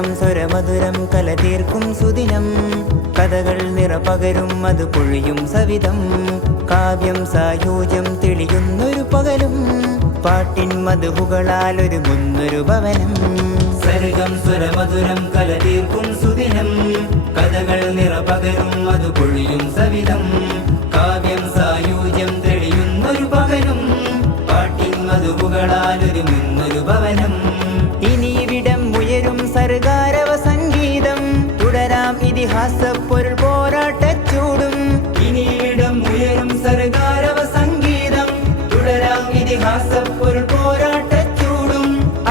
സർഗം സ്വരമധുരം കലതീർക്കും സുദിനം കഥകൾ നിറപകരും അത് പൊഴിയും സവിധം കാവ്യം സായൂജ്യം തെളിയുന്നൊരു പകലും പാട്ടിൻ മധുഹുകളാൽ ഒരുങ്ങുന്നൊരു ഭവനം സർഗം സ്വരമധുരം കലതീർക്കും സുദിനം കഥകൾ നിറപകരും അത് പൊഴിയും സവിധം കാവ്യം സായൂജ്യം തെളിയുന്നൊരു പകലും പാട്ടിൻ മധുഹുകളാൽ ഒരുങ്ങുന്നൊരു ഭവനം ഇനിവിടം ഉയരും സർഗാരവ സംഗീതം തുടരാം ഇതിഹാസ പൊരുൾ പോരാട്ടച്ചൂടും ഇനിവിടം ഉയരും സർഗാരവ സംഗീതം തുടരാം ഇതിഹാസ പൊരുൾ പോരാട്ടച്ചൂടും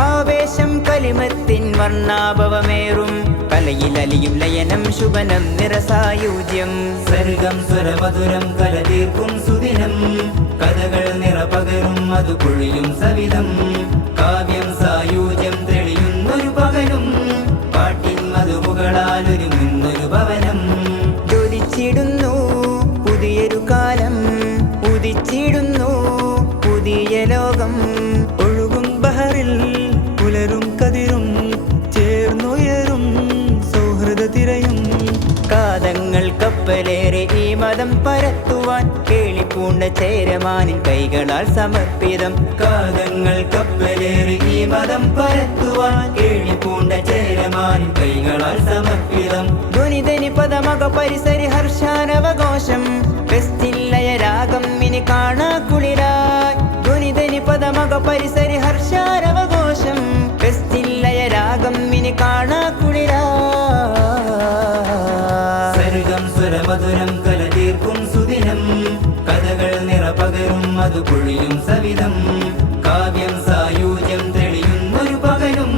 ആവേശം കലിമത്തിൻ വർണ്ണാഭവമേറും കലയിലലിയും ലയനം ശുഭനം നിറസായൂജ്യം സർഗം സ്വരമധുരം കലതീർക്കും സുദിനം കഥകൾ നിറപകരും അത് പൊഴിയും സവിധം കാവ്യം സായൂജ്യം തെളിയുന്നൊരു പകലും പാട്ടിൻ മധുമുകളാൽ ഒരുങ്ങുന്നൊരു ഭവനം ജ്വലിച്ചിടുന്നു പുതിയൊരു കാലം ഉദിച്ചിടുന്നു പുതിയ ലോകം ഒഴുകും ബഹറിൽ പുലരും കതിരും ചേർന്നുയരും സൗഹൃദ തിരയും കാതങ്ങൾ കപ്പലേറെ ഈ മതം പരത്തുവാൻ കേളിപ്പൂണ്ട ചേരമാനിൻ കൈകളാൽ സമർപ്പിതം കാതങ്ങൾ കപ്പലേറെ ഈ മതം പരത്തുവാൻ കേളിപ്പൂണ്ട ചേരമാനിൻ കൈകളാൽ സമർപ്പിതം ധ്വനിധനി പദമക പരിസരി ഹർഷാനവഘോഷം ഫെസ്റ്റില്ലയ രാഗം ഇനി കാണാ കുളിരായി ധ്വനിധനി പദമക പരിസരി ഹർഷാനവഘോഷം ഫെസ്റ്റില്ലയ രാഗം ഇനി കാണാ കുളിരായി സർഗം സ്വരമധുരം കലതീർക്കും സുദിനം കഥകൾ നിറപകരും അത് പൊഴിയും സവിധം കാവ്യം സായൂജ്യം തെളിയുന്നൊരു പകലും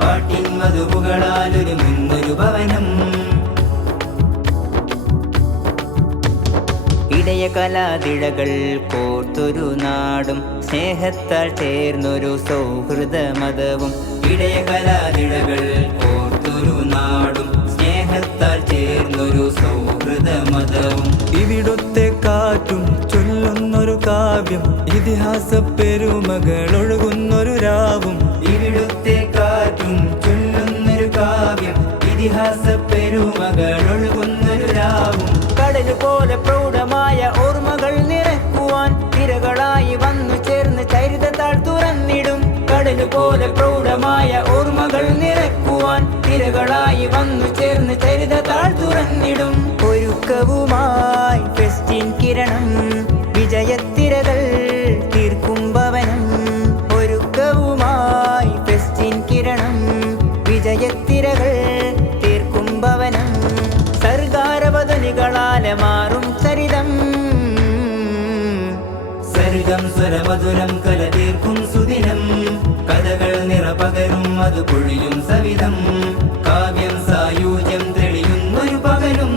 പാട്ടിൻ മധുപുകളാൽ ഒരുങ്ങുന്നൊരു ഭവനം ഇടയ കലാതിഴകൾ കോർത്തൊരു നാടും സ്നേഹത്താൽ ചേർന്നൊരു സൗഹൃദ മതവും ഇടയ കലാതിഴകൾ കോർത്തൊരു നാടും സ്നേഹത്താൽ ചേർന്നൊരു സൗഹൃദ മതവും ഇവിടുത്തെ കാറ്റും ചൊല്ലുന്നൊരു കാവ്യം ഇതിഹാസ പെരുമകൾ ഒഴുകുന്നൊരു രാവും ഇവിടുത്തെ കാറ്റും ചൊല്ലുന്നൊരു കാവ്യം ഇതിഹാസ പെരുമകൾ ഒഴുകുന്നൊരു രാവും കടല് പോലെ പ്രൗഢമായ ഓർമ്മകൾ നിറക്കുവാൻ തിരകളായി വന്നു ചേർന്ന് ചരിതത്താൽ തുറന്നിടും കടല് പോലെ പ്രൗഢമായ ഓർമ്മകൾ നിറക്കുവാൻ തിരകളായി വന്നു ചേർന്ന് ചരിതത്താൽ തുറന്നിടും ഒരുക്കവുമായി ഫെസ്റ്റിൻ കിരണം വിജയത്തിരകൾ തീർക്കും ഭവനം ഒരുക്കവുമായി ഫെസ്റ്റിൻ കിരണം വിജയത്തിരകൾ തീർക്കും ഭവനം സർഗാരവധനികളാലെ മാറും ചരിതം സർഗം സ്വരമധുരം കലതീർക്കും സുദിനം കഥകൾ നിറപകരും അത് പൊഴിയും സവിധം കാവ്യം സായൂജ്യം തെളിയുന്നൊരു പകലും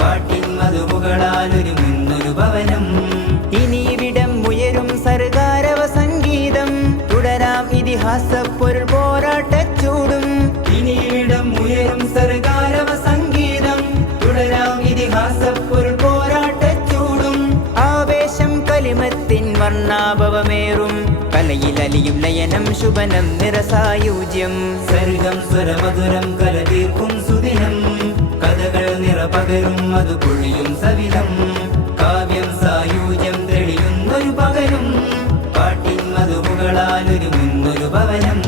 പാട്ടിൻ മധുമുകളാൽ ഒരുങ്ങുന്നൊരു ഭവനം ഇനിവിടം ഉയരും സർഗാരവ സംഗീതം തുടരാം ഇതിഹാസ പൊരുൾ പോരാട്ടച്ചൂടും ഇനിവിടം ഉയരും സർഗാരവ സംഗീതം തുടരാം ഇതിഹാസ പൊരുൾ പോരാട്ടച്ചൂടും ആവേശം കലിമത്തിൻ വർണ്ണാഭവമേറും കലയിലലിയും ലയനം ശുഭനം നിറസായൂജ്യം സർഗം സ്വരമധുരം കലതീർക്കും സുദിനം കഥകൾ നിറപകരും അത് പൊഴിയും സവിധം കാവ്യം സായൂജ്യം തെളിയുന്നൊരു പകലും പാട്ടിൻ മധുമുകളാൽ ഒരുങ്ങുന്നൊരു ഭവനം